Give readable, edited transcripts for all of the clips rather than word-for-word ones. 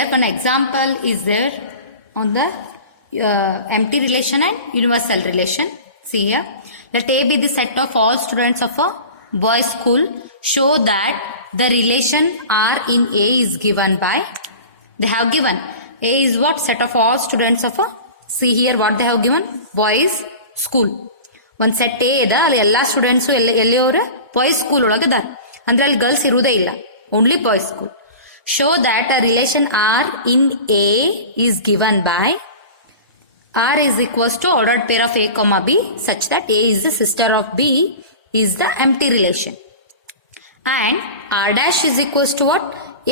here one example is there on the empty relation and universal relation. See here, let A be the set of all students of a boys school. Show that the relation R in A is given by, they have given A is what? Set of all students of a, see here what they have given, boys school. ಒಂದು set A ಇದೆ, ಅಲ್ಲಿ ಎಲ್ಲ students ಎಲ್ಲಿಯವರು boys school ಒಳಗದಾರ, ಅಂದ್ರೆ ಅಲ್ಲಿ girls ಇರುವುದೇ ಇಲ್ಲ, only boys school. Show that a relation R in A is given by R is equals to ordered pair of A comma B such that A is the sister of B is the empty relation. And R dash is equals to what?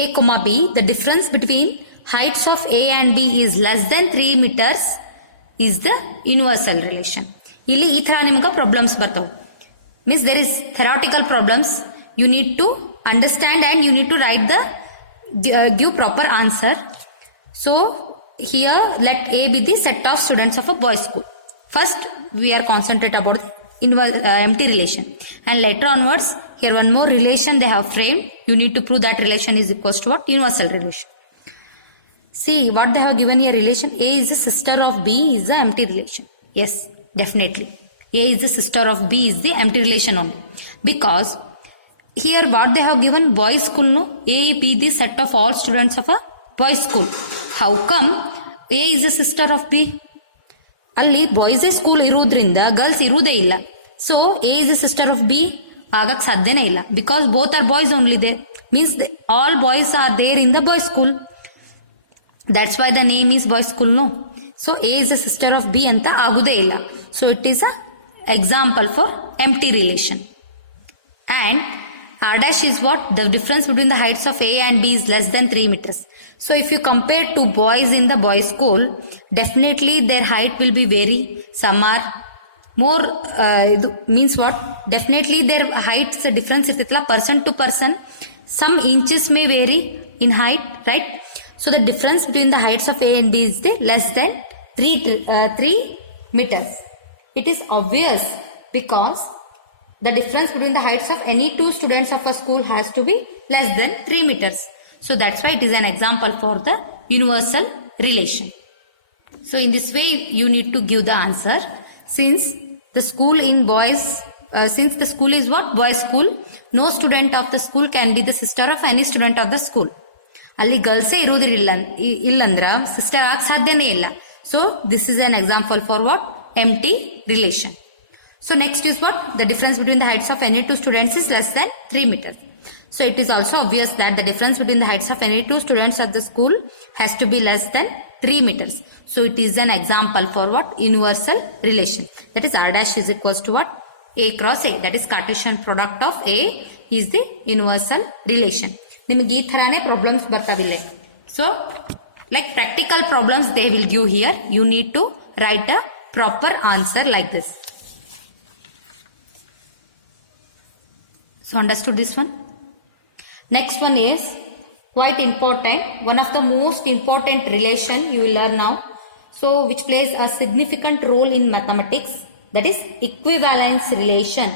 A comma B. The difference between heights of A and B is less than 3 meters is the universal relation. ಇಲ್ಲಿ ಈ ತರ ನಿಮಗೆ problems ಬರ್ತವೆ. Means there is theoretical problems. You need to understand and you need to write the give proper answer. So here let A B the set of students of a boys school. First we are concentrate about empty relation, and later onwards here one more relation they have framed. You need to prove that relation is equals to what? Universal relation. See what they have given here, relation A is the sister of B is the empty relation. Yes, definitely A is the sister of B is the empty relation only, because here what they have given, boys school, no, A be the set of all students of a boys school. How come A is the sister of B? ಅಲ್ಲಿ boys school ಇರುವುದರಿಂದ girls ಇರುವುದೇ ಇಲ್ಲ. So A is the sister of B ಆಗಕ್ ಸಾಧ್ಯನೇ ಇಲ್ಲ, because both are boys only there, means all boys are there in the boys school. That's why the name is boys school. No, so A is the sister of B ಅಂತ ಆಗುದೇ ಇಲ್ಲ. So it is a example for empty relation. And R dash is what? The difference between the heights of A and B is less than 3 meters. So if you compare two boys in the boys school, definitely their height will be vary. Some are more, means what? Definitely their heights difference is person to person. Some inches may vary in height, right? So the difference between the heights of A and B is less than 3 meters. It is obvious because the difference between the heights of any two students of a school has to be less than 3 meters. So that's why it is an example for the universal relation. So in this way you need to give the answer. Since the school in boys, since the school is what? Boys school, no student of the school can be the sister of any student of the school. ಅಲ್ಲಿ ಗರ್ಲ್ಸೇ ಇರುವುದಿಲ್ಲ, ಇಲ್ಲಂದ್ರ sister ಆಗ ಸಾಧ್ಯನೇ ಇಲ್ಲ. So this is an example for what? Empty relation. So next is what? The difference between the heights of any two students is less than 3 meters. So it is also obvious that the difference between the heights of any two students at the school has to be less than 3 meters. So it is an example for what? Universal relation. That is R dash is equals to what? A cross A. That is Cartesian product of A is the universal relation. ನಿಮಗೆ ಈ ಥರಾನೇ problems ಬರ್ತಾವಿಲ್ಲ. So like practical problems they will give here. You need to write a proper answer like this. So understood this one? Next one is quite important. One of the most important relation you will learn now. So which plays a significant role in mathematics, that is equivalence relation.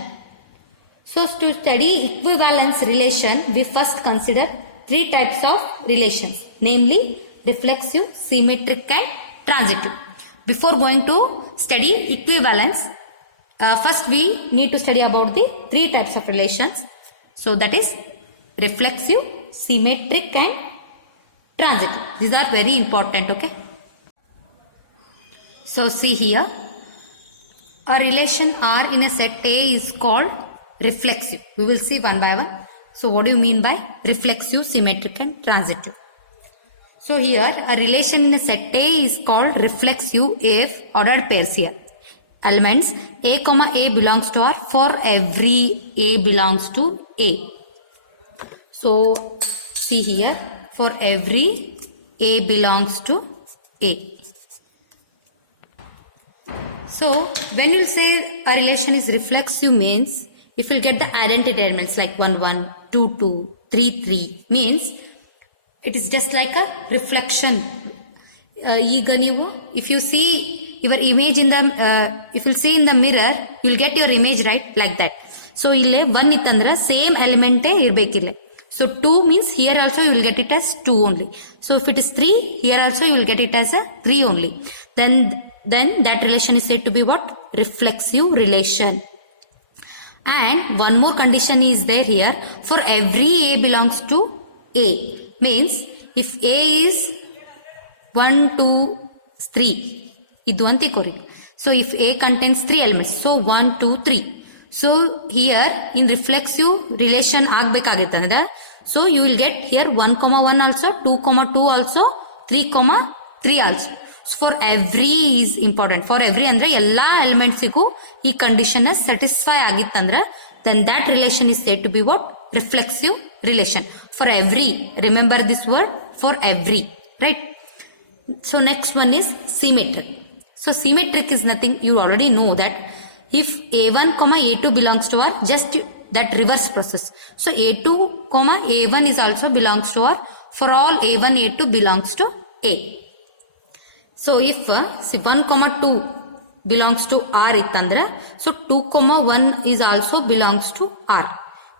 So to study equivalence relation, we first consider 3 types of relations, namely reflexive, symmetric and transitive. Before going to study equivalence, first we need to study about the 3 types of relations. So that is reflexive, symmetric and transitive. These are very important, okay? So see here, a relation R in a set A is called reflexive. We will see one by one. So what do you mean by reflexive, symmetric and transitive? So here a relation in a set A is called reflexive if ordered pairs here. Elements A comma A belongs to R for every A belongs to A. So see here, for every A belongs to A. So when you say a relation is reflexive means if you get the identity elements like 1 1, 2 2, 3 3 means it is just like a reflection. ಈಗ ನೀವು if you see your image in the if you see in the mirror you will get your image, right, like that. So ಇಲ್ಲೇ 1 ಇತ್ತಂದ್ರೆ same ಎಲಿಮೆಂಟೇ ಇರಬೇಕಿಲ್ಲ. So 2 means here also you will get it as 2 only. So if it is 3, here also you will get it as a 3 only. Then that relation is said to be what? Reflexive relation. And one more condition is there here. For every A belongs to A. Means if A is 1, 2, 3. ಇದು ಅಂತ ಕೊರಿ. So if A contains 3 elements, so 1, 2, 3. So here in reflexive relation ಆಗ್ಬೇಕಾಗಿತ್ತಂದ್ರೆ, so you will get here 1, 1 also, 2, 2 also, 3, 3 also. So for every is important. For every ಅಂದ್ರೆ ಎಲ್ಲಾ ಎಲಿಮೆಂಟ್ಸಿಗೂ ಈ condition satisfy ಆಗಿತ್ತಂದ್ರೆ, then that relation is said to be what? Reflexive relation. For every, remember this word, for every, right? So next one is symmetric. So symmetric is nothing, you already know that if A1, A2 belongs to R, just that reverse process. So A2, A1 is also belongs to R. For all A1, A2 belongs to A. So if 1, 2 belongs to R itandra, so 2, 1 is also belongs to R.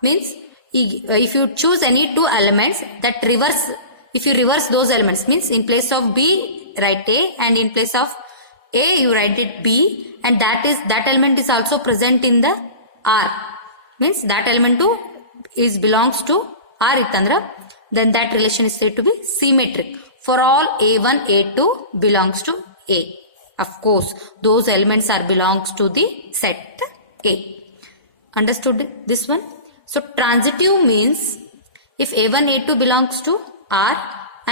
Means if you choose any two elements that reverse, if you reverse those elements, means in place of B write A and in place of A you write it B, and that element is also present in the R. Means that element too is belongs to R itandra, then that relation is said to be symmetric. For all A1, A2 belongs to A. Of course, those elements are belongs to the set A. Understood this one? So transitive means if A1, A2 belongs to R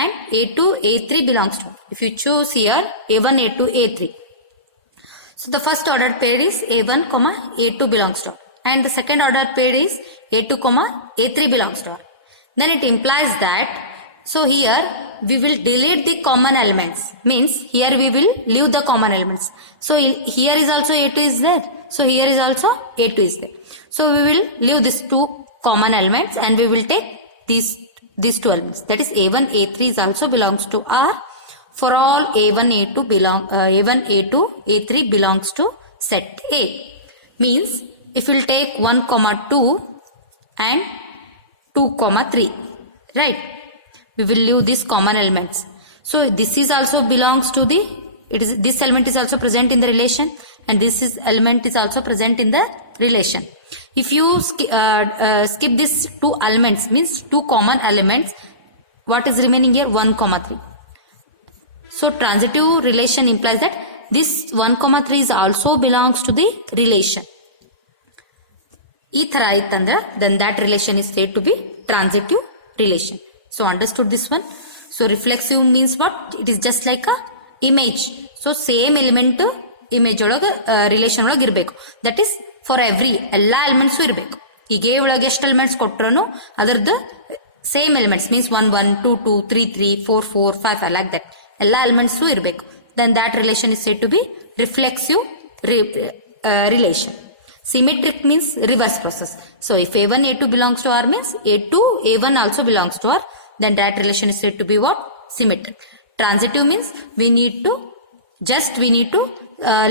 and A2, A3 belongs to R. If you choose here A1, A2, A3. So the first ordered pair is A1, A2 belongs to R. And the second ordered pair is A2, A3 belongs to R. Then it implies that, so here we will delete the common elements. Means here we will leave the common elements. So here is also A2 is there. So here is also A2 is there. So we will leave these two common elements and we will take these two elements. That is A1, A3 is also belongs to R. For all A1, A1, A2, A3 belongs to set A. Means if you will take 1, 2 and 2, 3, right? We will leave these common elements. So this is also belongs to the, this element is also present in the relation, and this element is also present in the relation. If you skip these two elements, means two common elements, what is remaining here? 1, 3. So transitive relation implies that this 1, 3 is also belongs to the relation. Then that relation is said to be transitive relation. So understood this one? So reflexive means what? It is just like a image. So same element image relation ಒಳಗೆ ಇರಬೇಕು. That is for every ಎಲ್ಲ elements ಇರಬೇಕು. ಈಗ A ಒಳಗೆ ಎಷ್ಟು elements ಕೊಟ್ಟರು ಅದರದ್ದು same elements means 1, 1, 2, 2, 3, 3, 4, 4, 5 like that. ಎಲ್ಲ elements ಇರಬೇಕು. Then that relation is said to be reflexive relation. Symmetric means reverse process. So if A1, A2 belongs to R means A2, A1 also belongs to R. Then that relation is said to be what? Symmetric. Transitive means we need to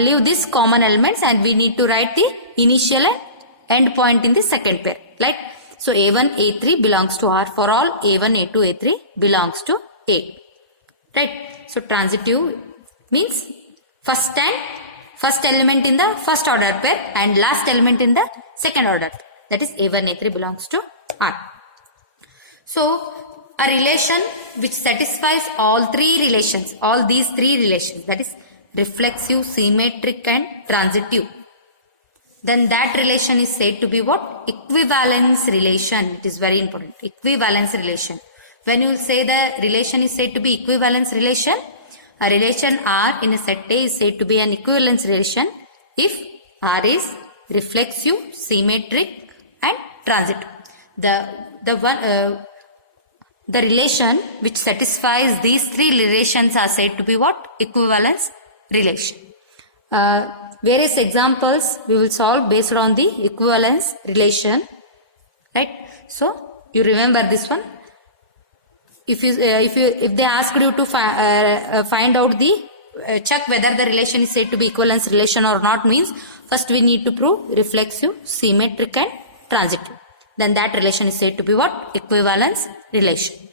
leave these common elements and we need to write the initial and end point in the second pair. Right? So A1, A3 belongs to R. For all A1, A2, A3 belongs to A. Right? So transitive means first element in the first order pair and last element in the second order. That is A1, A3 belongs to R. So a relation which satisfies all these three relations, that is reflexive, symmetric and transitive, then that relation is said to be what? Equivalence relation. It is very important. Equivalence relation. When you say the relation is said to be equivalence relation, a relation R in a set A is said to be an equivalence relation if R is reflexive, symmetric and transitive. The relation which satisfies these three relations are said to be what? Equivalence relation. Various examples we will solve based on the equivalence relation. Right? So you remember this one. If they asked you to find out the check whether the relation is said to be equivalence relation or not, means first we need to prove reflexive, symmetric and transitive. then that relation is said to be what? Equivalence relation.